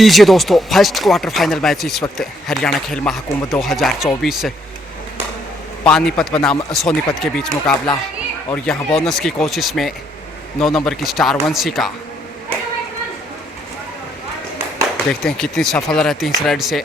लीजिए दोस्तों, first quarter final match इस वक्त हरियाणा खेल महाकुंभ 2024 से पानीपत बनाम सोनीपत के बीच मुकाबला। और यहाँ बोनस की कोशिश में 9 नंबर की स्टार वंशिका, देखते हैं कितनी सफल रहती है इस रेड से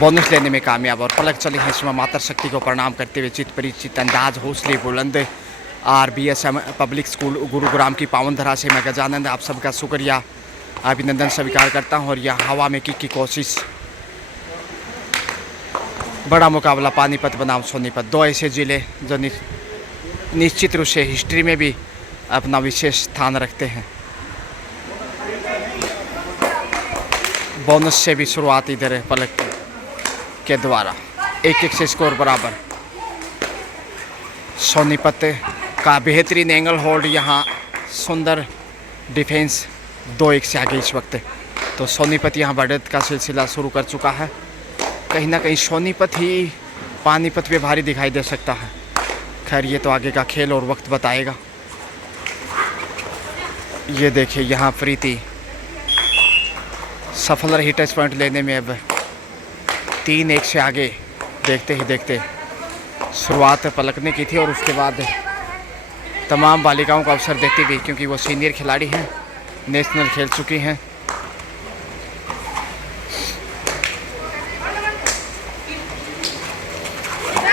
बोनस लेने में कामयाब। और पलक चले हैं इसमें माता शक्ति को प्रणाम करते हुए चित परिचित अंदाज हौसले बुलंद RBSM पब्लिक स्कूल गुरुग्राम की पावन धरा से मैं गजानंद आप सबका शुक्रिया अभिनंदन स्वीकार करता हूं। और यह हवा में किक की कोशिश, बड़ा मुकाबला पानीपत बनाम सोनीपत, दो ऐसे ज़िले जो निश्चित रूप से हिस्ट्री में भी अपना विशेष स्थान रखते हैं। बोनस से भी शुरुआत इधर है पलक के द्वारा, 1-1 से स्कोर बराबर। सोनीपत का बेहतरीन एंगल होल्ड, यहाँ सुंदर डिफेंस, 2-1 से आगे इस वक्त। तो सोनीपत यहाँ बढ़त का सिलसिला शुरू कर चुका है। कहीं ना कहीं सोनीपत ही पानीपत पे भारी दिखाई दे सकता है। खैर ये तो आगे का खेल और वक्त बताएगा। ये देखिए यहाँ प्रीति सफल रही टच पॉइंट लेने में। अब 3-1 से आगे। देखते ही देखते शुरुआत पलकने की थी और उसके बाद तमाम बालिकाओं को अवसर देती हुई, क्योंकि वो सीनियर खिलाड़ी हैं, नेशनल खेल चुकी हैं।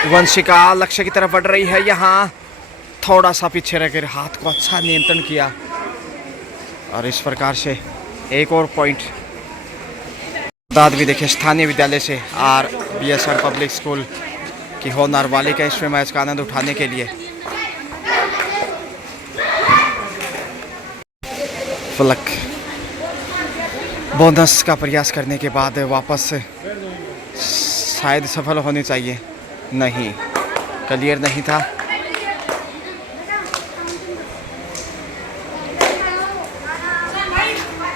वंशिका लक्ष्य की तरफ बढ़ रही है, यहाँ थोड़ा सा पीछे रहकर हाथ को अच्छा नियंत्रण किया और इस प्रकार से एक और पॉइंट। दाद भी देखे स्थानीय विद्यालय से RBSM पब्लिक स्कूल की होनहार बालिका इसमें मैच का आनंद उठाने के लिए पलक बोनस का प्रयास करने के बाद वापस शायद सफल होनी चाहिए, नहीं, क्लियर नहीं था।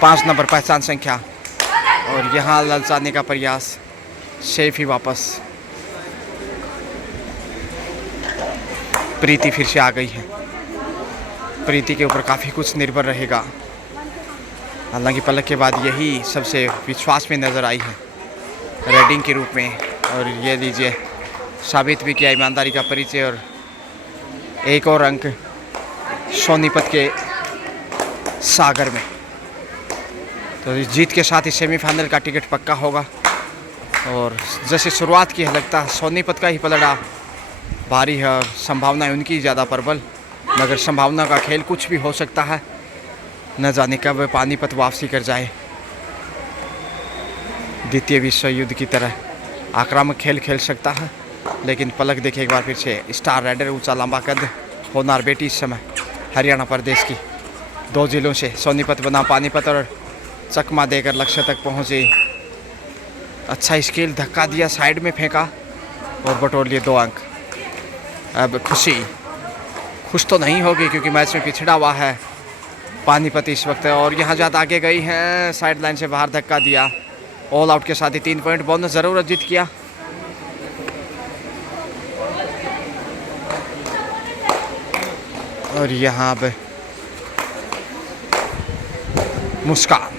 पाँच नंबर पहचान संख्या और यहाँ ललचाने का प्रयास, सेफ ही वापस। प्रीति फिर से आ गई है। प्रीति के ऊपर काफ़ी कुछ निर्भर रहेगा, हालांकि पलक के बाद यही सबसे विश्वास में नज़र आई है रेडिंग के रूप में। और ये लीजिए साबित भी किया ईमानदारी का परिचय। और एक और अंक सोनीपत के सागर में। तो इस जीत के साथ ही सेमीफाइनल का टिकट पक्का होगा। और जैसे शुरुआत की है, लगता है सोनीपत का ही पलड़ा भारी है और संभावना उनकी ज़्यादा प्रबल, मगर संभावना का खेल कुछ भी हो सकता है। न जाने कब पानीपत वापसी कर जाए। द्वितीय विश्व युद्ध की तरह आक्रामक खेल खेल सकता है, लेकिन पलक देखे एक बार फिर से स्टार राइडर, ऊंचा लंबा कद, होनहार बेटी इस समय हरियाणा प्रदेश की, 2 जिलों से सोनीपत बनाम पानीपत, और चकमा देकर लक्ष्य तक पहुंची। अच्छा स्किल, धक्का दिया, साइड में फेंका और बटोर लिए 2 अंक। अब खुश तो नहीं होगी क्योंकि मैच में पिछड़ा हुआ है पानीपत इस वक्त। और यहाँ ज़्यादा आगे गई हैं, साइड लाइन से बाहर धक्का दिया। ऑल आउट के साथ ही 3 पॉइंट बोनस ज़रूर अर्जित किया। और यहाँ अब मुस्कान,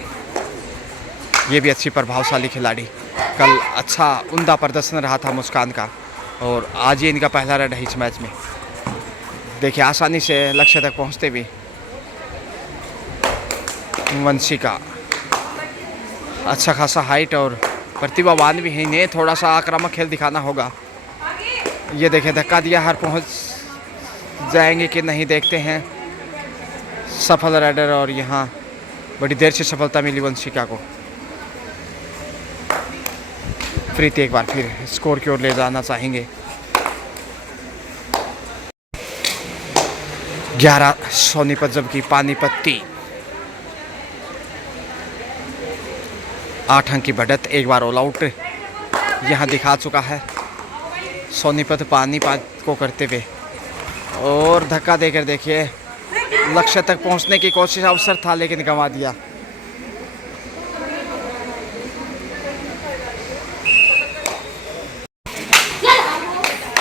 ये भी अच्छी प्रभावशाली खिलाड़ी, कल अच्छा उम्दा प्रदर्शन रहा था मुस्कान का और आज ही इनका पहला रेड है इस मैच में। देखिए आसानी से लक्ष्य तक पहुँचते भी वंशिका, अच्छा खासा हाइट और प्रतिभावान भी है, इन्हें थोड़ा सा आक्रामक खेल दिखाना होगा। ये देखें धक्का दिया, हर पहुंच जाएंगे कि नहीं, देखते हैं। सफल राइडर और यहाँ बड़ी देर से सफलता मिली वंशिका को। प्रीति एक बार फिर स्कोर की ओर ले जाना चाहेंगे। 11 सोनीपत जबकि पानीपत 3। 8 अंक की बढ़त, एक बार ऑल आउट यहाँ दिखा चुका है सोनीपत पानीपत को करते हुए। और धक्का देकर देखिए लक्ष्य तक पहुंचने की कोशिश, अवसर था लेकिन गंवा दिया।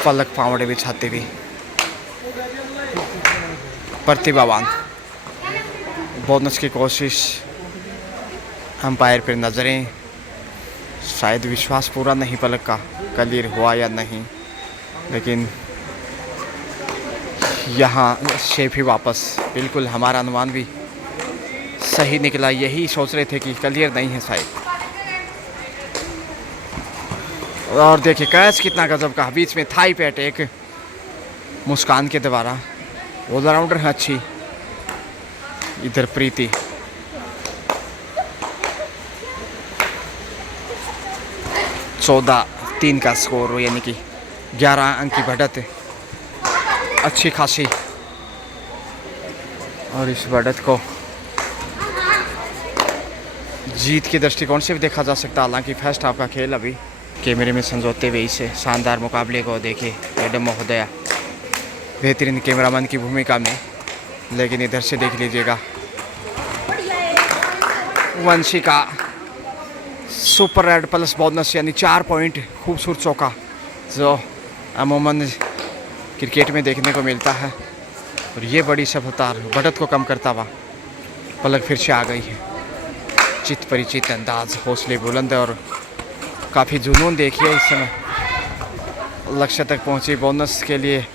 पलक फावड़े बिछाते हुए प्रतिभावान बोनस की कोशिश, अंपायर पर नज़रें, शायद विश्वास पूरा नहीं पलक का क्लियर हुआ या नहीं, लेकिन यहाँ शेप ही वापस। बिल्कुल हमारा अनुमान भी सही निकला, यही सोच रहे थे कि क्लियर नहीं है शायद। और देखिए कैच कितना गजब का, बीच में थाई पे अटैक मुस्कान के द्वारा। ऑलराउंडर है अच्छी। इधर प्रीति, चौदह 3 का स्कोर, यानी कि 11 अंक की बढ़त अच्छी खासी। और इस बढ़त को जीत के दृष्टिकोण से भी देखा जा सकता है। हालांकि फर्स्ट हाफ का खेल अभी कैमरे में संजोते हुए इस शानदार मुकाबले को देखे मैडम महोदया बेहतरीन कैमरामैन की भूमिका में। लेकिन इधर से देख लीजिएगा वंशी का सुपर रेड प्लस बोनस, यानी 4 पॉइंट, खूबसूरत चौका जो अमूमन क्रिकेट में देखने को मिलता है। और ये बड़ी सफलता बढ़त को कम करता हुआ पलक फिर से आ गई है। चित परिचित अंदाज, हौसले बुलंद और काफ़ी जुनून देखिए इस समय। लक्ष्य तक पहुंची, बोनस के लिए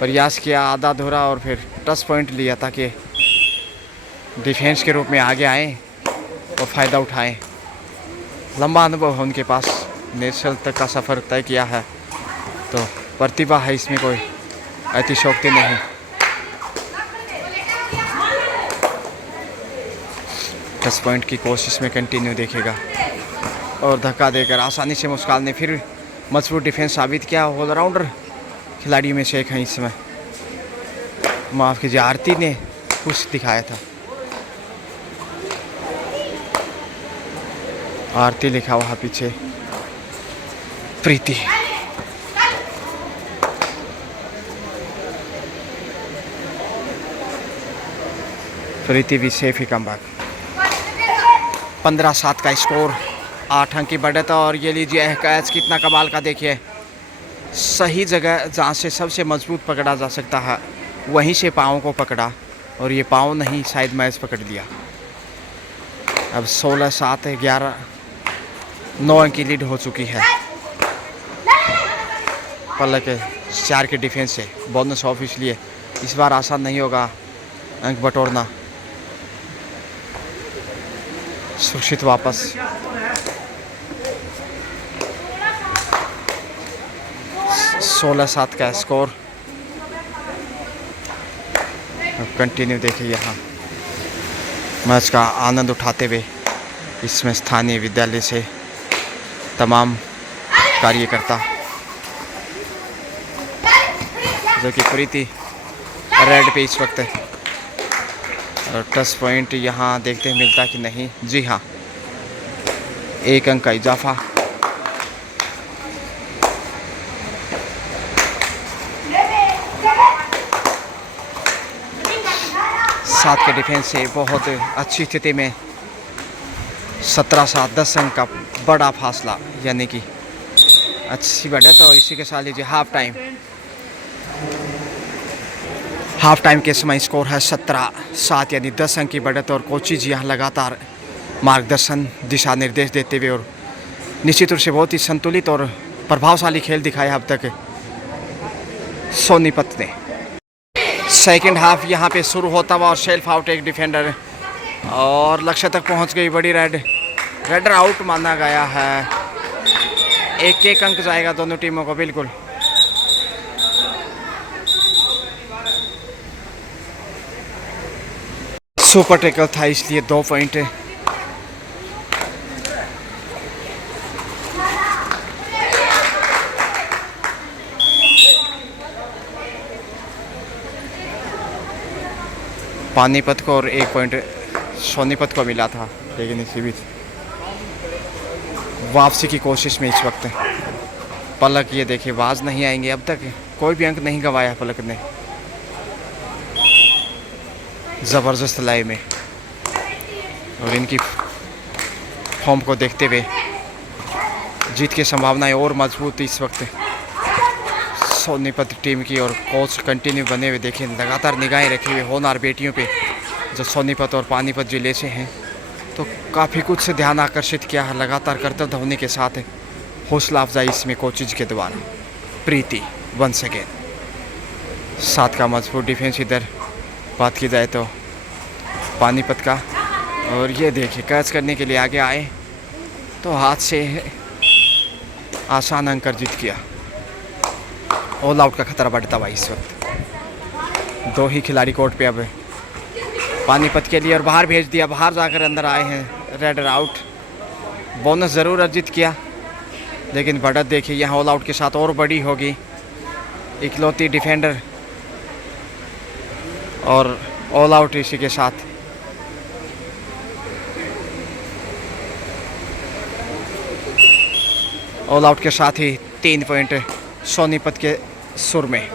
प्रयास किया आधा अधूरा और फिर टच पॉइंट लिया ताकि डिफेंस के रूप में आगे आएँ और फ़ायदा उठाएं। लंबा अनुभव है उनके पास, नेशनल तक का सफ़र तय किया है, तो प्रतिभा है, इसमें कोई अतिशयोक्ति नहीं। टच पॉइंट की कोशिश में कंटिन्यू देखेगा और धक्का देकर आसानी से मुस्कान ने फिर मजबूत डिफेंस साबित किया। ऑलराउंडर खिलाड़ियों में से एक है इसमें, माफ़ कीजिए आरती ने कुछ दिखाया था, आरती लिखा हुआ पीछे, प्रीति। प्रीति भी सेफ ही कम बैक। 15-7 का स्कोर, 8 अंक की बढ़त। और ये लीजिए कैच कितना कमाल का, देखिए सही जगह जहाँ से सबसे मजबूत पकड़ा जा सकता है वहीं से पाँव को पकड़ा, और ये पाँव नहीं शायद मैच पकड़ लिया। अब 16-7 11 9 अंक की लीड हो चुकी है पलक 4 के डिफेंस से। बोनस ऑफ, इसलिए इस बार आसान नहीं होगा अंक बटोरना। सुरक्षित वापस, सोलह 7 का स्कोर। अब कंटिन्यू देखिए यहाँ मैच का आनंद उठाते हुए इसमें स्थानीय विद्यालय से तमाम कार्यकर्ता, जो कि प्रीति रेड पे इस वक्त है। और टच पॉइंट यहाँ देखते हैं मिलता कि नहीं। जी हाँ, 1 अंक का इजाफा। सात के डिफेंस से बहुत अच्छी स्थिति में 17-7 10 अंक का बड़ा फासला, यानी कि अच्छी बढ़त। और इसी के साथ लीजिए हाफ टाइम के समय स्कोर है 17-7, यानी 10 अंक की बढ़त। और कोचिज यहाँ लगातार मार्गदर्शन, दिशा निर्देश देते हुए और निश्चित रूप से बहुत ही संतुलित और प्रभावशाली खेल दिखाया अब तक सोनीपत ने। सेकंड हाफ यहाँ पे शुरू होता हुआ और सेल्फ आउट एक डिफेंडर, और लक्ष्य तक पहुँच गई बड़ी रेडर आउट माना गया है। 1-1 अंक जाएगा दोनों टीमों को। बिल्कुल सुपर टैकल था, इसलिए 2 पॉइंट। पानीपत को और 1 पॉइंट सोनीपत को मिला था, लेकिन इसी बीच वापसी की कोशिश में इस वक्त पलक, ये देखिए बाज नहीं आएंगे। अब तक कोई भी अंक नहीं गंवाया पलक ने ज़बरदस्त लय में। और इनकी फॉर्म को देखते हुए जीत की संभावनाएं और मजबूत इस वक्त सोनीपत टीम की। और कोच कंटिन्यू बने हुए देखें, लगातार निगाहें रखी हुई होनहार बेटियों पे जो सोनीपत और पानीपत जिले से हैं, तो काफ़ी कुछ से ध्यान आकर्षित किया है। लगातार कर्तव्य होने के साथ हौसला अफजाई इसमें कोचेज के द्वारा। प्रीति वंस अगेन, साथ का मजबूत डिफेंस। इधर बात की जाए तो पानीपत का, और ये देखिए कैच करने के लिए आगे आए तो हाथ से आसान अंक अर्जित किया। ऑल आउट का खतरा बढ़ता हुआ इस वक्त। 2 ही खिलाड़ी कोर्ट पे अब पानीपत के लिए, और बाहर भेज दिया। बाहर जाकर अंदर आए हैं रेडर आउट। बोनस ज़रूर अर्जित किया, लेकिन बढ़त देखिए यहाँ ऑल आउट के साथ और बड़ी होगी। इकलौती डिफेंडर और ऑल आउट इसी के साथ। ऑल आउट के साथ ही 3 पॉइंट सोनीपत के सुर में।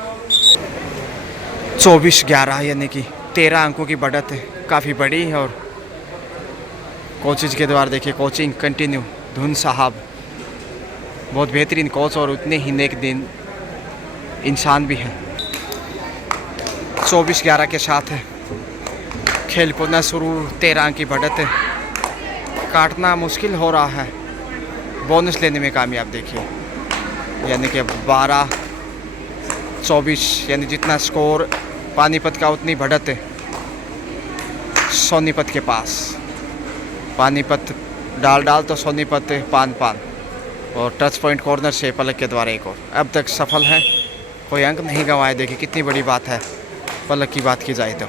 24-11 यानी कि 13 अंकों की बढ़त काफ़ी बड़ी है। और कोचेज के द्वारा देखिए कोचिंग कंटिन्यू। धुन साहब बहुत बेहतरीन कोच और उतने ही नेक दिन इंसान भी हैं। 24-11 के साथ खेल पुनः शुरू। 13 अंक की बढ़त काटना मुश्किल हो रहा है। बोनस लेने में कामयाब देखिए, यानी कि 12-24, यानी जितना स्कोर पानीपत का उतनी बढ़त सोनीपत के पास। पानीपत डाल तो सोनीपत पान। और टच पॉइंट कॉर्नर से पलक के द्वारा एक और अब तक सफल है, कोई अंक नहीं गंवाए। देखिए कितनी बड़ी बात है। पलक की बात की जाए तो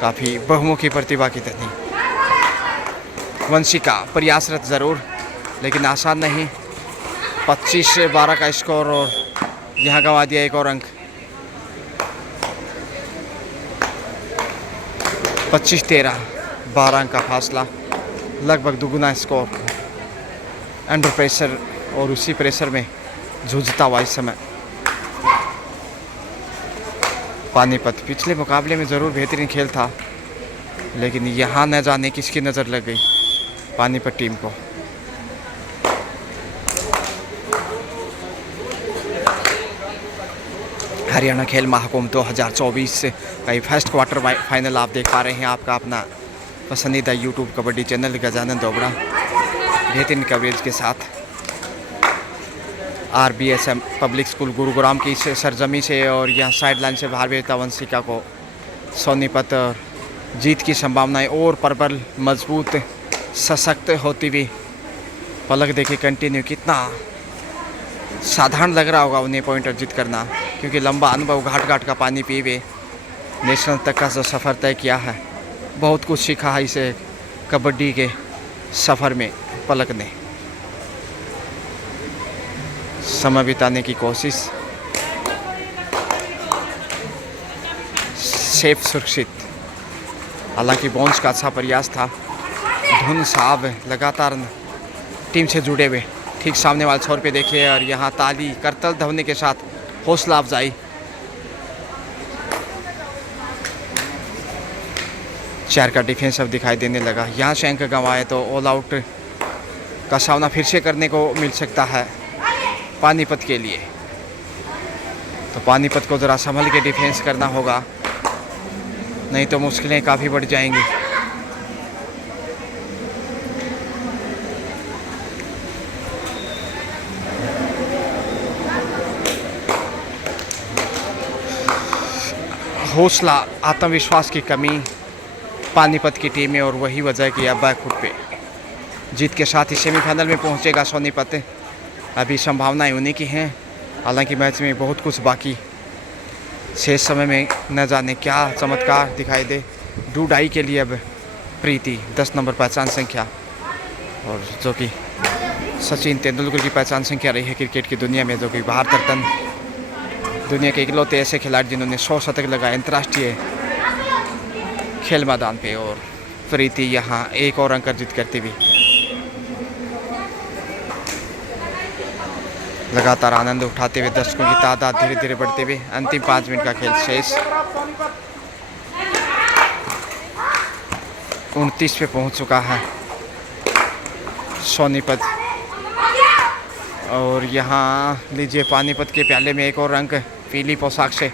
काफ़ी बहुमुखी प्रतिभा की तरह। वंशिका प्रयासरत ज़रूर, लेकिन आसान नहीं। 25-12 का स्कोर, और यहाँ गंवा दिया एक और अंक। 25-13, 12 अंक का फासला, लगभग दुगुना स्कोर। अंडर प्रेशर, और उसी प्रेशर में जूझता हुआ इस समय पानीपत। पिछले मुकाबले में ज़रूर बेहतरीन खेल था, लेकिन यहाँ न जाने किसकी नज़र लग गई पानीपत टीम को। हरियाणा खेल महाकुंभ 2024 का ये फर्स्ट क्वार्टर फाइनल आप देख पा रहे हैं। आपका अपना पसंदीदा यूट्यूब कबड्डी चैनल गजानन दोगड़ा बेहतरीन कवरेज के साथ। RBSM पब्लिक स्कूल गुरुग्राम की इस सरजमी से, और यहाँ साइडलाइन से बाहर भेजता वंशिका को सोनीपत। जीत की संभावनाएं और प्रबल, मजबूत, सशक्त होती हुई। पलक देखिए कंटिन्यू, कितना साधारण लग रहा होगा उन्हें पॉइंट अर्जित करना, क्योंकि लंबा अनुभव, घाट घाट का पानी पी वे नेशनल तक का जो सफ़र तय किया है। बहुत कुछ सीखा है इसे कबड्डी के सफ़र में पलक ने। समय बिताने की कोशिश, सेफ सुरक्षित। हालांकि बाउंस का अच्छा प्रयास था। धुन साहब लगातार टीम से जुड़े हुए, ठीक सामने वाले छोर पे देखिए, और यहाँ ताली करतल होने के साथ हौसला अफजाई। 4 का डिफेंस अब दिखाई देने लगा। यहाँ से अंक गंवाए तो ऑल आउट का सामना फिर से करने को मिल सकता है पानीपत के लिए। तो पानीपत को ज़रा संभल के डिफेंस करना होगा, नहीं तो मुश्किलें काफ़ी बढ़ जाएंगी। हौसला, आत्मविश्वास की कमी पानीपत की टीम में, और वही वजह कि अब बैकफुट पे। जीत के साथ ही सेमीफाइनल में पहुंचेगा सोनीपत। अभी संभावनाएं उन्हीं की हैं, हालांकि मैच में बहुत कुछ बाकी। शेष समय में न जाने क्या चमत्कार दिखाई दे। डूडाई के लिए अब प्रीति 10 नंबर पहचान संख्या, और जो कि सचिन तेंदुलकर की पहचान संख्या रही है क्रिकेट की दुनिया में, जो कि भारत रत्न, दुनिया के इकलौते ऐसे खिलाड़ी जिन्होंने 100 शतक लगाए अंतर्राष्ट्रीय खेल मैदान पे। और प्रीति यहाँ एक और अंक अर्जित करती हुई लगातार आनंद उठाते हुए दर्शकों की तादाद धीरे धीरे बढ़ते हुए। अंतिम 5 मिनट का खेल शेष। 29 पे पहुंच चुका है सोनीपत, और यहाँ लीजिए पानीपत के प्याले में एक और अंक पीली पोशाक से।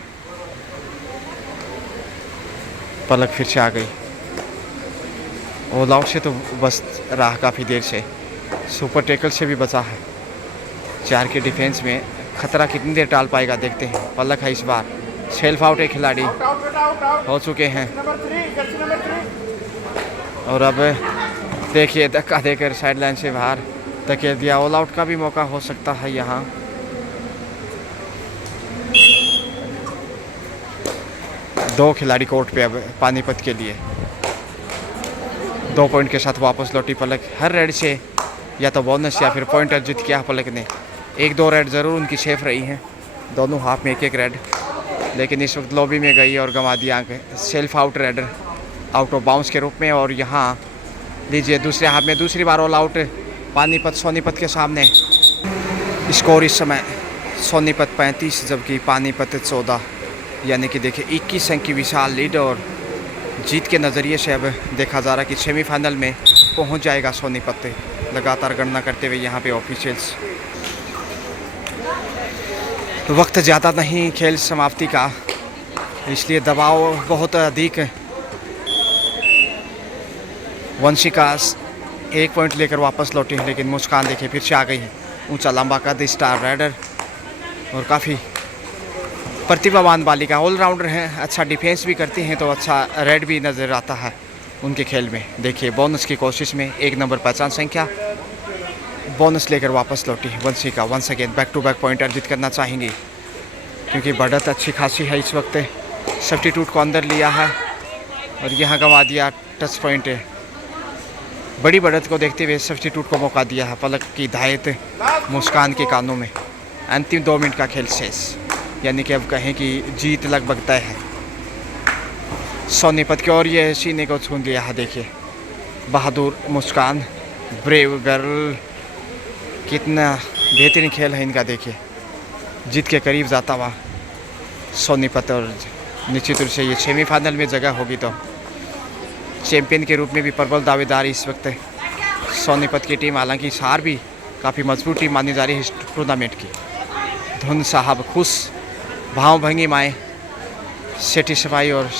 पलक फिर से आ गई। ऑल आउट से तो बस रहा काफ़ी देर से, सुपर टैकल से भी बचा है। 4 के डिफेंस में खतरा कितनी देर टाल पाएगा देखते हैं। पलक है इस बार, सेल्फ आउट है खिलाड़ी हो चुके हैं। और अब देखिए धक्का देकर साइड लाइन से बाहर धकेल दिया। ऑल आउट का भी मौका हो सकता है यहाँ। दो खिलाड़ी कोर्ट पे अब पानीपत के लिए। 2 पॉइंट के साथ वापस लौटी पलक। हर रेड से या तो बोनस या फिर पॉइंट अर्जित किया पलक ने। 1-2 रेड ज़रूर उनकी सेफ रही हैं, दोनों हाफ में 1-1 रेड, लेकिन इस वक्त लॉबी में गई और गंवा दिया अंक। Self out raider out of bounce के रूप में। और यहाँ लीजिए दूसरे हाफ में दूसरी बार ऑल आउट पानीपत सोनीपत के सामने। स्कोर इस समय सोनीपत 35 जबकि पानीपत 14, यानी कि देखिए 21 अंक की विशाल लीड। और जीत के नज़रिए से अब देखा जा रहा है कि सेमीफाइनल में पहुंच जाएगा सोनीपत, लगातार गणना करते हुए यहाँ पे ऑफिशियल्स। वक्त ज़्यादा नहीं खेल समाप्ति का, इसलिए दबाव बहुत अधिक। वंशिका 1 पॉइंट लेकर वापस लौटी है, लेकिन मुस्कान देखिए फिर से आ गई है। ऊंचा लंबा कद, स्टार राइडर और काफ़ी प्रतिभावान बालिका, ऑलराउंडर हैं। अच्छा डिफेंस भी करती हैं तो अच्छा रेड भी नज़र आता है उनके खेल में। देखिए बोनस की कोशिश में 1 नंबर पहचान संख्या बोनस लेकर वापस लौटी Vanshika. Once again back to back point अर्जित करना चाहेंगी, क्योंकि बढ़त अच्छी खासी है इस वक्त। सब्स्टिट्यूट को अंदर लिया है और यहाँ गंवा दिया टच पॉइंट। बड़ी बढ़त को देखते हुए सब्स्टिट्यूट को मौका दिया है। पलक की हिदायत मुस्कान के कानों में। अंतिम 2 मिनट का खेल शेष, यानी कि अब कहें कि जीत लगभग तय है सोनीपत की। और ये सीने को छू लिया है। देखिए बहादुर मुस्कान, ब्रेव गर्ल, कितना बेहतरीन खेल है इनका। देखिए जीत के करीब जाता हुआ सोनीपत। और निश्चित रूप से ये सेमीफाइनल में जगह होगी तो चैंपियन के रूप में भी प्रबल दावेदार इस वक्त सोनीपत की टीम। हालांकि इस हार भी काफ़ी मजबूत टीम मानी जा रही है इस टूर्नामेंट की। धुन साहब खुश, भाव भंगी माएँ सेटिस्फाई। और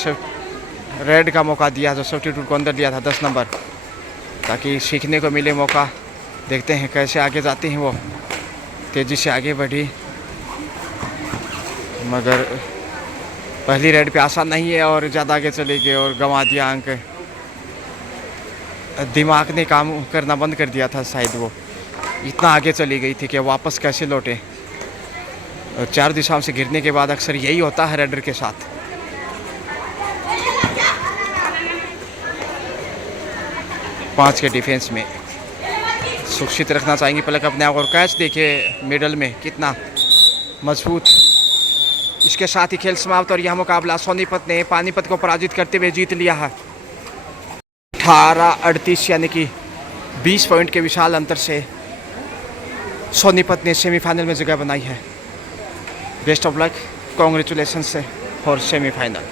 रेड का मौका दिया जो सब्स्टिट्यूट को अंदर दिया था 10 नंबर, ताकि सीखने को मिले मौका। देखते हैं कैसे आगे जाती हैं वो। तेज़ी से आगे बढ़ी, मगर पहली रेड पे आसान नहीं है और ज़्यादा आगे चले गए और गंवा दिया अंक। दिमाग ने काम करना बंद कर दिया था शायद, वो इतना आगे चली गई थी कि वापस कैसे लौटे। और 4 दिशाओं से गिरने के बाद अक्सर यही होता है रेडर के साथ। पाँच के डिफेंस में सुरक्षित रखना चाहेंगी पलक अपने आप। और कैच देखिए मिडल में कितना मजबूत। इसके साथ ही खेल समाप्त और यह मुकाबला सोनीपत ने पानीपत को पराजित करते हुए जीत लिया है 18-38, यानी कि 20 पॉइंट के विशाल अंतर से सोनीपत ने सेमीफाइनल में जगह बनाई है। Best of luck, congratulation for semifinal.